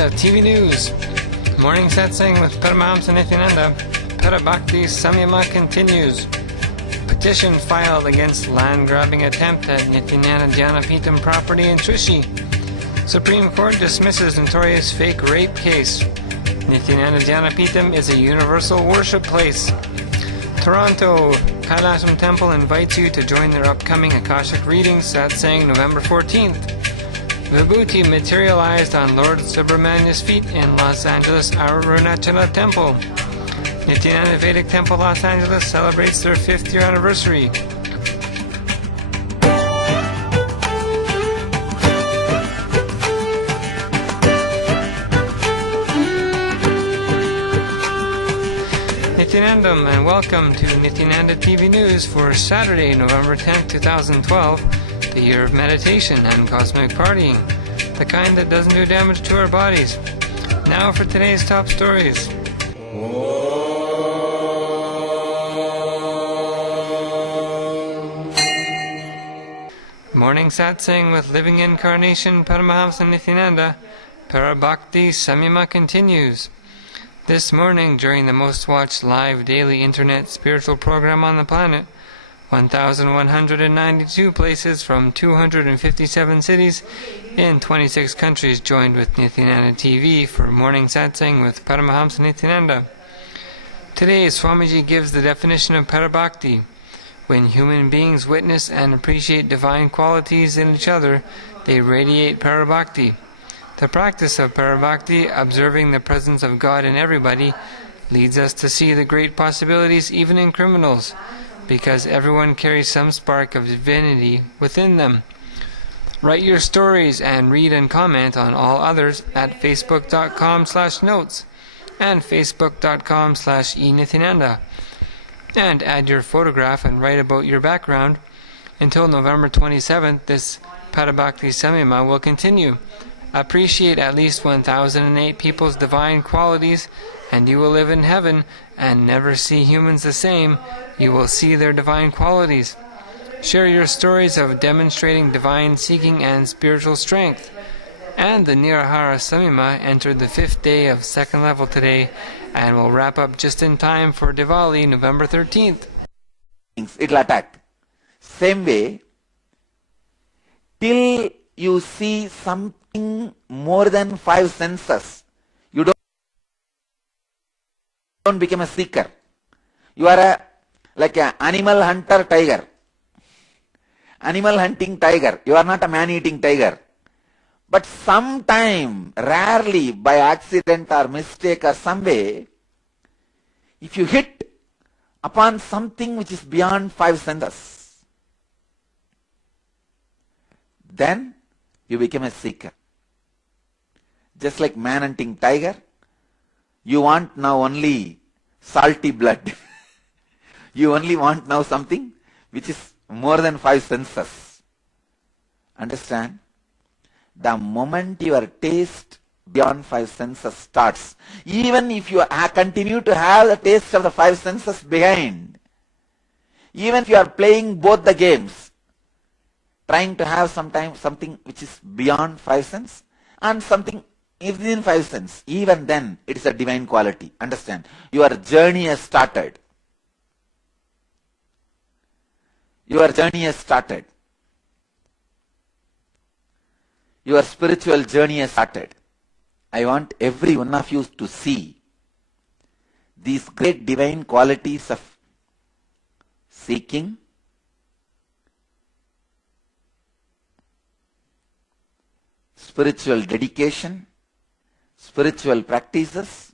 Nithyananda TV News. Morning Satsang with Paramahamsa Nithyananda. Parabhakthi Samyama continues. Petition filed against land-grabbing attempt at Nithyananda Dhyanapeetam property in Trichy. Supreme Court dismisses notorious fake rape case. Nithyananda Dhyanapeetam is a universal worship place. Toronto Kailasam Temple invites you to join their upcoming Akashic Readings Satsang November 14th. Vibhuti materialized on Lord Subramanyas' feet in Los Angeles Arunachala Temple. Nithyananda Vedic Temple Los Angeles celebrates their 5th year anniversary. Nithyanandam and welcome to Nithyananda TV News for Saturday, November 10, 2012, the year of meditation and cosmic partying, the kind that doesn't do damage to our bodies. Now for today's top stories. Morning Satsang with Living Incarnation Paramahamsa Nithyananda. Parabhakthi Samyama continues. This morning, during the most watched live daily internet spiritual program on the planet, 1,192 places from 257 cities in 26 countries joined with Nithyananda TV for Morning Satsang with Paramahamsa Nithyananda. Today, Swamiji gives the definition of Parabhakti. When human beings witness and appreciate divine qualities in each other, they radiate Parabhakti. The practice of Parabhakti, observing the presence of God in everybody, leads us to see the great possibilities even in criminals, because everyone carries some spark of divinity within them. Write your stories and read and comment on all others at facebook.com/notes and facebook.com/enityananda. And add your photograph and write about your background. Until November 27th, this Parabhakthi Samyama will continue. Appreciate at least 1,008 people's divine qualities, and you will live in heaven and never see humans the same. You will see their divine qualities. Share your stories of demonstrating divine seeking and spiritual strength. And the Nirahara Samyama entered the 5th day of 2nd level today and will wrap up just in time for Diwali, November 13th. It will attack. Same way, till you see something more than 5 senses, you don't become a seeker. You are like an animal hunter tiger. Animal hunting tiger. You are not a man-eating tiger. But sometime, rarely, by accident or mistake or some way, if you hit upon something which is beyond 5 senses, then you become a seeker. Just like man hunting tiger, you want now only salty blood. You only want now something which is more than 5 senses. Understand? The moment your taste beyond 5 senses starts, even if you continue to have the taste of the 5 senses behind, even if you are playing both the games, trying to have something which is beyond 5 senses and something within 5 senses, even then it is a divine quality. Understand? Your journey has started. Your journey has started. Your spiritual journey has started. I want every one of you to see these great divine qualities of seeking, spiritual dedication, spiritual practices,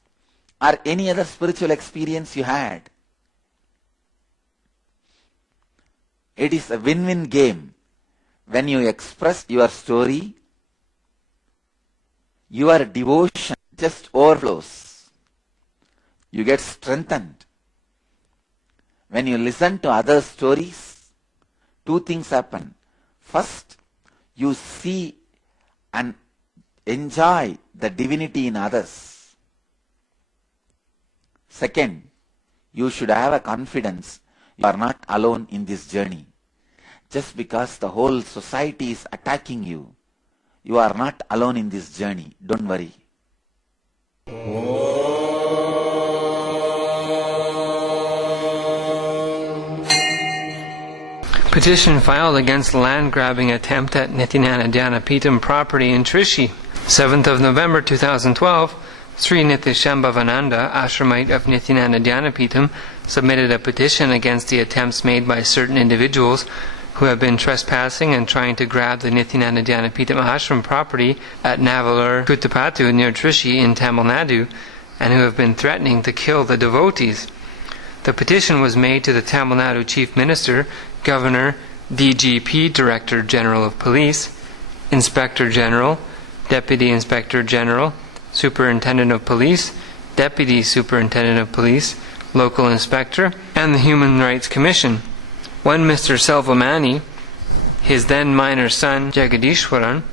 or any other spiritual experience you had. It is a win-win game. When you express your story, your devotion just overflows. You get strengthened. When you listen to other stories, 2 things happen. First, you see and enjoy the divinity in others. Second, you should have a confidence you are not alone in this journey. Just because the whole society is attacking you, you are not alone in this journey. Don't worry. Petition filed against the land-grabbing attempt at Nithyananda Dhyanapeetam property in Trichy. 7th of November 2012, Sri Nithyananda, Ashramite of Nithyananda Dhyanapeetam, submitted a petition against the attempts made by certain individuals who have been trespassing and trying to grab the Nithyananda Dhyanapeetam ashram property at Navalur, Kuttapattu near Trichy in Tamil Nadu, and who have been threatening to kill the devotees. The petition was made to the Tamil Nadu Chief Minister, Governor, DGP, Director General of Police, Inspector General, Deputy Inspector General, Superintendent of Police, Deputy Superintendent of Police, Local Inspector, and the Human Rights Commission. One Mr. Selvamani, his then minor son Jagadishwaran,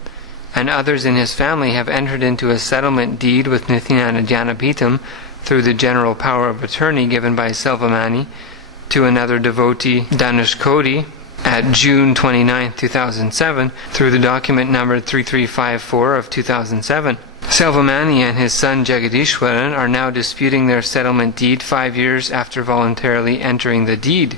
and others in his family have entered into a settlement deed with Nithyananda Dhyanapeetam through the general power of attorney given by Selvamani to another devotee, Danush Kodi, at June 29, 2007, through the document number 3354 of 2007. Selvamani and his son Jagadishwaran are now disputing their settlement deed 5 years after voluntarily entering the deed.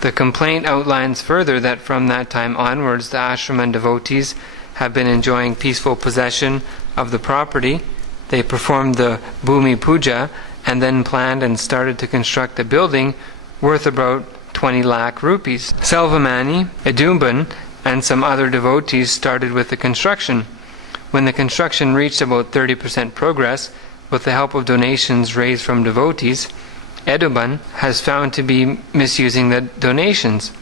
The complaint outlines further that from that time onwards the ashram and devotees have been enjoying peaceful possession of the property. They performed the Bhumi Puja and then planned and started to construct a building worth about 20 lakh rupees. Selvamani, Edumban, and some other devotees started with the construction. When the construction reached about 30% progress, with the help of donations raised from devotees, Edumban has found to be misusing the donations.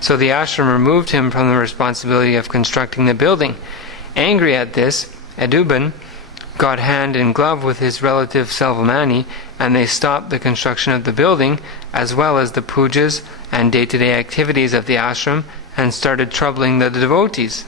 So the ashram removed him from the responsibility of constructing the building. Angry at this, Edumban got hand in glove with his relative Selvamani, and they stopped the construction of the building as well as the pujas and day-to-day activities of the ashram and started troubling the devotees.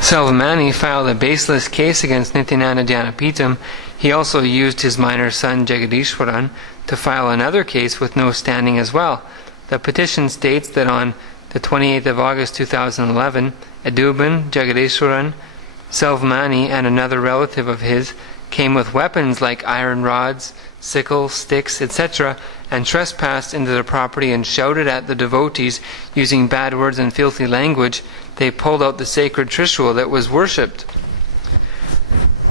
Selvamani filed a baseless case against Nithyananda Dhyanapeetam. He also used his minor son Jagadishwaran to file another case with no standing as well. The petition states that on the 28th of August 2011, Edumban, Jagadishwaran, Selvamani and another relative of his came with weapons like iron rods, sickles, sticks, etc., and trespassed into the property and shouted at the devotees using bad words and filthy language. They pulled out the sacred Trishul that was worshipped.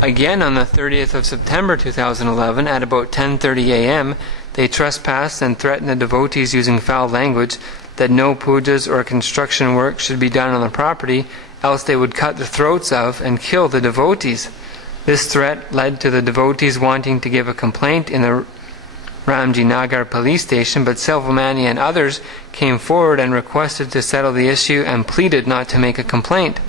Again on the 30th of September 2011 at about 10:30 a.m. they trespassed and threatened the devotees using foul language that no pujas or construction work should be done on the property, else they would cut the throats of and kill the devotees. This threat led to the devotees wanting to give a complaint in the Ramji Nagar police station, but Selvamani and others came forward and requested to settle the issue and pleaded not to make a complaint.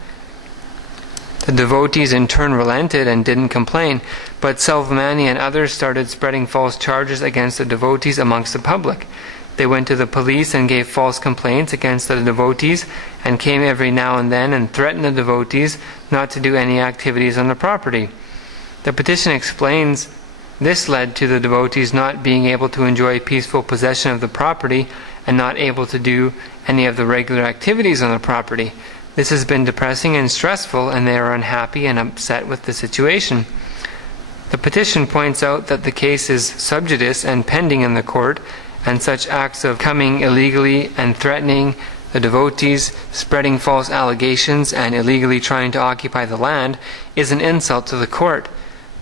The devotees in turn relented and didn't complain, but Selvamani and others started spreading false charges against the devotees amongst the public. They went to the police and gave false complaints against the devotees and came every now and then and threatened the devotees not to do any activities on the property. The petition explains this led to the devotees not being able to enjoy peaceful possession of the property and not able to do any of the regular activities on the property. This has been depressing and stressful, and they are unhappy and upset with the situation. The petition points out that the case is sub judice and pending in the court, and such acts of coming illegally and threatening the devotees, spreading false allegations, and illegally trying to occupy the land is an insult to the court.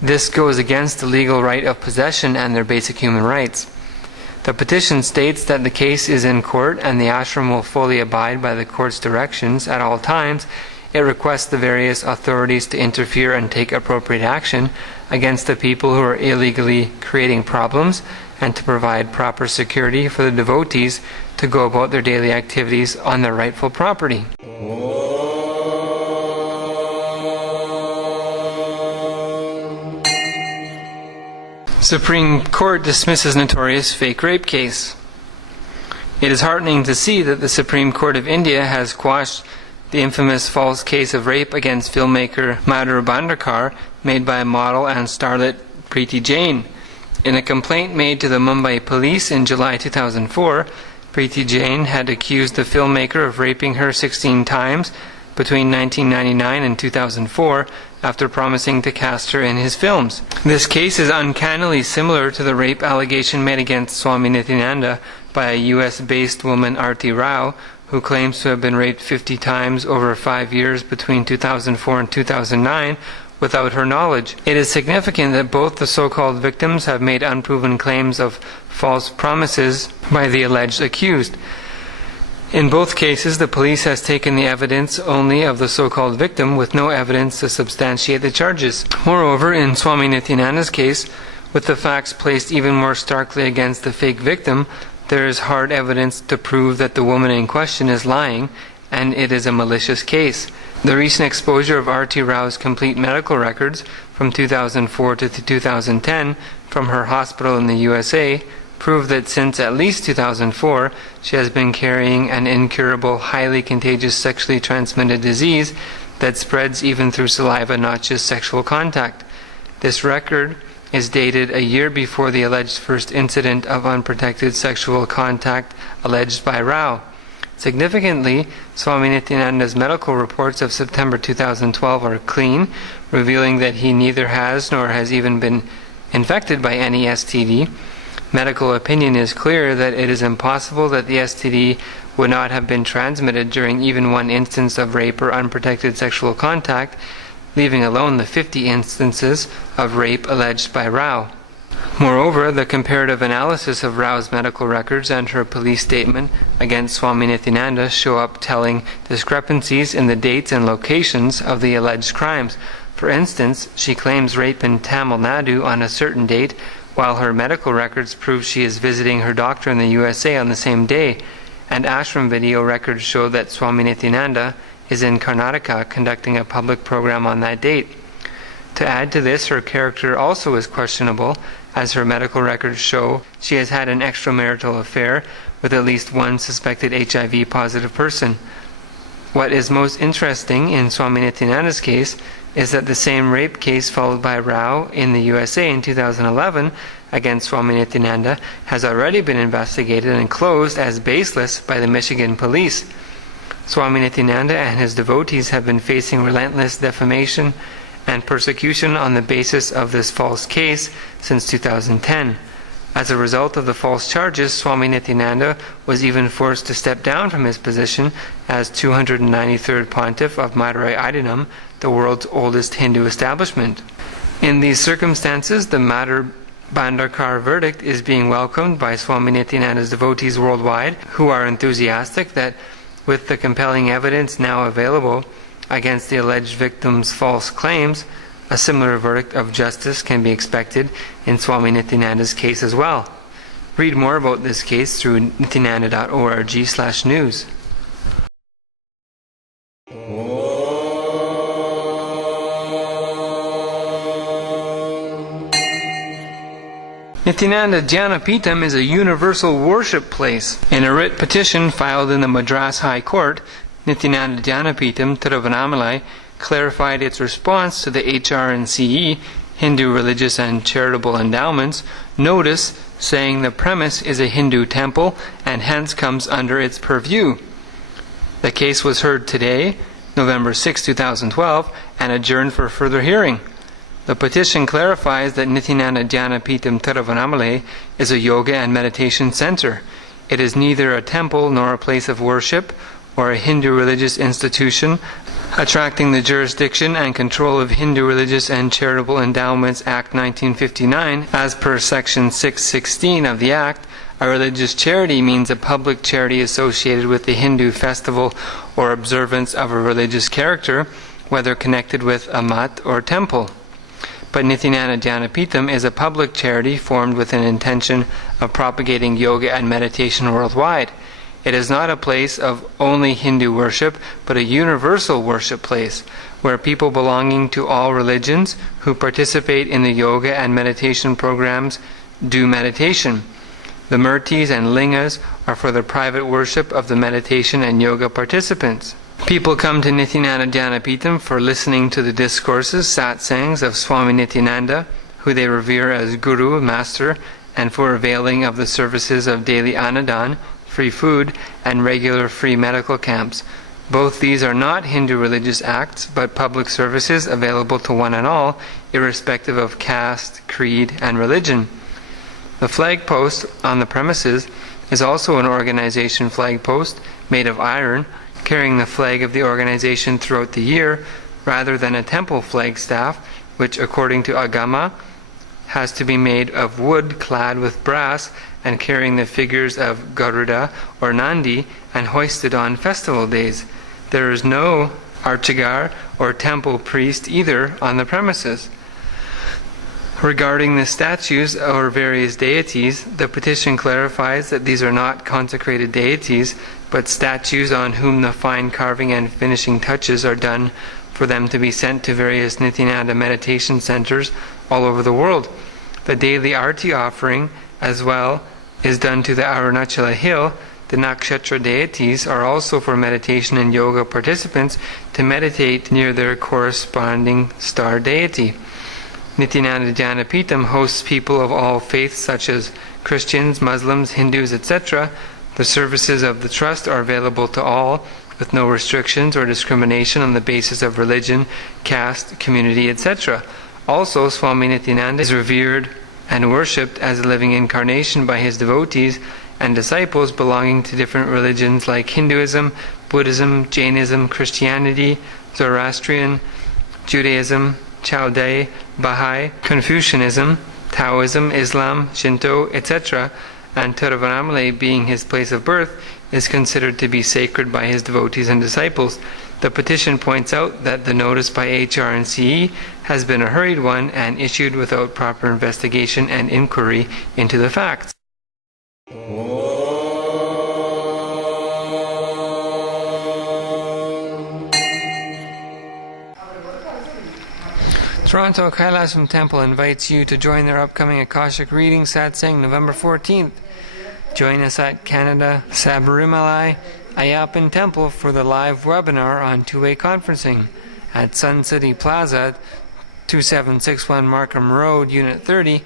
This goes against the legal right of possession and their basic human rights. The petition states that the case is in court and the ashram will fully abide by the court's directions at all times. It requests the various authorities to interfere and take appropriate action against the people who are illegally creating problems and to provide proper security for the devotees to go about their daily activities on their rightful property. Supreme Court dismisses notorious fake rape case. It is heartening to see that the Supreme Court of India has quashed the infamous false case of rape against filmmaker Madhur Bhandarkar made by model and starlet Preeti Jain. In a complaint made to the Mumbai police in July 2004, Preeti Jain had accused the filmmaker of raping her 16 times between 1999 and 2004 after promising to cast her in his films. This case is uncannily similar to the rape allegation made against Swami Nithyananda by a US-based woman, Arti Rao, who claims to have been raped 50 times over 5 years between 2004 and 2009 without her knowledge. It is significant that both the so-called victims have made unproven claims of false promises by the alleged accused. In both cases, the police has taken the evidence only of the so-called victim with no evidence to substantiate the charges. Moreover, in Swami Nithyananda's case, with the facts placed even more starkly against the fake victim, there is hard evidence to prove that the woman in question is lying, and it is a malicious case. The recent exposure of R.T. Rao's complete medical records from 2004 to 2010 from her hospital in the USA prove that since at least 2004 she has been carrying an incurable, highly contagious sexually transmitted disease that spreads even through saliva, not just sexual contact. This record is dated a year before the alleged first incident of unprotected sexual contact alleged by Rao. Significantly, Swami Nithyananda's medical reports of September 2012 are clean, revealing that he neither has nor has even been infected by any STD. Medical opinion is clear that it is impossible that the STD would not have been transmitted during even one instance of rape or unprotected sexual contact, leaving alone the 50 instances of rape alleged by Rao. Moreover, the comparative analysis of Rao's medical records and her police statement against Swami Nithyananda show up telling discrepancies in the dates and locations of the alleged crimes. For instance, she claims rape in Tamil Nadu on a certain date, while her medical records prove she is visiting her doctor in the USA on the same day, and ashram video records show that Swami Nithyananda is in Karnataka conducting a public program on that date. To add to this, her character also is questionable, as her medical records show she has had an extramarital affair with at least one suspected HIV-positive person. What is most interesting in Swami Nithyananda's case is that the same rape case followed by Rao in the USA in 2011 against Swami Nithyananda has already been investigated and closed as baseless by the Michigan police. Swami Nithyananda and his devotees have been facing relentless defamation and persecution on the basis of this false case since 2010. As a result of the false charges, Swami Nithyananda was even forced to step down from his position as 293rd Pontiff of Madurai Idinam, the world's oldest Hindu establishment. In these circumstances, the Madhur Bhandarkar verdict is being welcomed by Swami Nithyananda's devotees worldwide, who are enthusiastic that with the compelling evidence now available against the alleged victim's false claims, a similar verdict of justice can be expected in Swami Nithyananda's case as well. Read more about this case through nithyananda.org/news. Nithyananda Dhyanapeetam is a universal worship place. In a writ petition filed in the Madras High Court, Nithyananda Dhyanapeetam, Tiruvannamalai, clarified its response to the HRNCE, Hindu Religious and Charitable Endowments, notice saying the premise is a Hindu temple and hence comes under its purview. The case was heard today, November 6, 2012, and adjourned for further hearing. The petition clarifies that Nithyananda Dhyanapeetam Tiruvannamalai is a yoga and meditation center. It is neither a temple nor a place of worship or a Hindu religious institution, attracting the jurisdiction and control of Hindu Religious and Charitable Endowments Act 1959. As per Section 616 of the Act, a religious charity means a public charity associated with the Hindu festival or observance of a religious character, whether connected with a mat or temple. But Nithyananda Dhyanapeetam is a public charity formed with an intention of propagating yoga and meditation worldwide. It is not a place of only Hindu worship, but a universal worship place, where people belonging to all religions who participate in the yoga and meditation programs do meditation. The murtis and lingas are for the private worship of the meditation and yoga participants. People come to Nithyananda Dhyanapeetam for listening to the discourses, satsangs of Swami Nithyananda, who they revere as Guru, Master, and for availing of the services of daily anadan, free food, and regular free medical camps. Both these are not Hindu religious acts, but public services available to one and all, irrespective of caste, creed, and religion. The flag post on the premises is also an organization flag post made of iron, carrying the flag of the organization throughout the year, rather than a temple flagstaff, which according to Agama has to be made of wood clad with brass and carrying the figures of Garuda or Nandi and hoisted on festival days. There is no archagar or temple priest either on the premises. Regarding the statues or various deities, the petition clarifies that these are not consecrated deities, but statues on whom the fine carving and finishing touches are done for them to be sent to various Nithyananda meditation centers all over the world. The daily arti offering, as well, is done to the Arunachala hill. The nakshatra deities are also for meditation and yoga participants to meditate near their corresponding star deity. Nithyananda Dhyanapeetam hosts people of all faiths such as Christians, Muslims, Hindus, etc. The services of the trust are available to all, with no restrictions or discrimination on the basis of religion, caste, community, etc. Also, Swami Nithyananda is revered and worshipped as a living incarnation by his devotees and disciples belonging to different religions like Hinduism, Buddhism, Jainism, Christianity, Zoroastrian, Judaism, Chaldee, Baha'i, Confucianism, Taoism, Islam, Shinto, etc., and Tiruvannamalai, being his place of birth, is considered to be sacred by his devotees and disciples. The petition points out that the notice by HR and CE has been a hurried one and issued without proper investigation and inquiry into the facts. Toronto Kailasam Temple invites you to join their upcoming Akashic Readings Satsang November 14th. Join us at Canada Sabarimalai Ayyappan Temple for the live webinar on two-way conferencing at Sun City Plaza, 2761 Markham Road, Unit 30,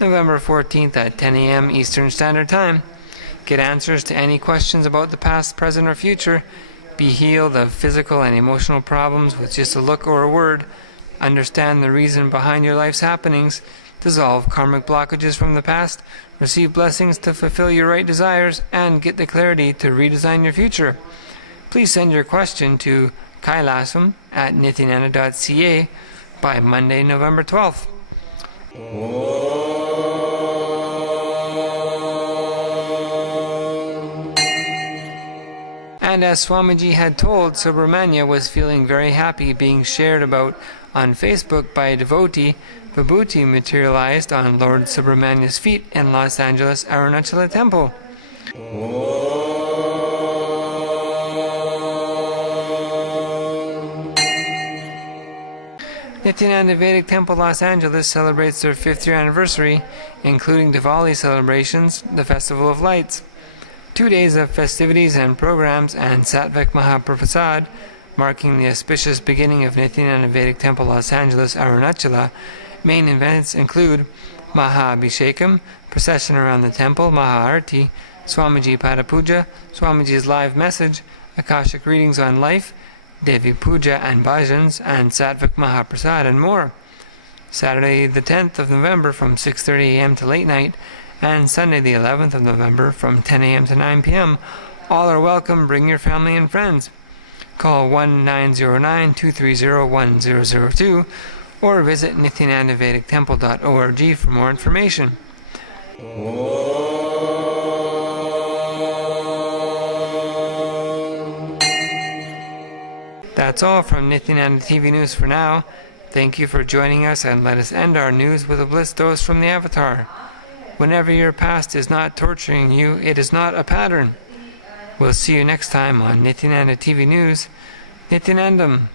November 14th at 10 a.m. Eastern Standard Time. Get answers to any questions about the past, present, or future. Be healed of physical and emotional problems with just a look or a word. Understand the reason behind your life's happenings. Dissolve karmic blockages from the past. Receive blessings to fulfill your right desires and get the clarity to redesign your future. Please send your question to kailasam@nithyananda.ca by Monday, November 12th. And as Swamiji had told, Subramanya was feeling very happy being shared about on Facebook by a devotee. Vibhuti materialized on Lord Subramanyas' feet in Los Angeles Arunachala Temple. Nithyananda Vedic Temple Los Angeles celebrates their 5th year anniversary, including Diwali celebrations, the Festival of Lights, 2 days of festivities and programs, and Satvik Mahaprasad, marking the auspicious beginning of Nithyananda Vedic Temple Los Angeles Arunachala. Main events include Maha Abhishekam, procession around the temple, Maha Arti, Swamiji Padapuja, Swamiji's live message, Akashic Readings on life, Devi Puja and Bhajans, and Satvik Mahaprasad, and more. Saturday the 10th of November from 6:30 a.m. to late night, and Sunday the 11th of November from 10 a.m. to 9 p.m. All are welcome. Bring your family and friends. Call 1-909-230-1002 or visit nithyanandavedictemple.org for more information. That's all from Nithyananda TV News for now. Thank you for joining us, and let us end our news with a bliss dose from the Avatar. Whenever your past is not torturing you, it is not a pattern. We'll see you next time on Nithyananda TV News. Nithyanandam.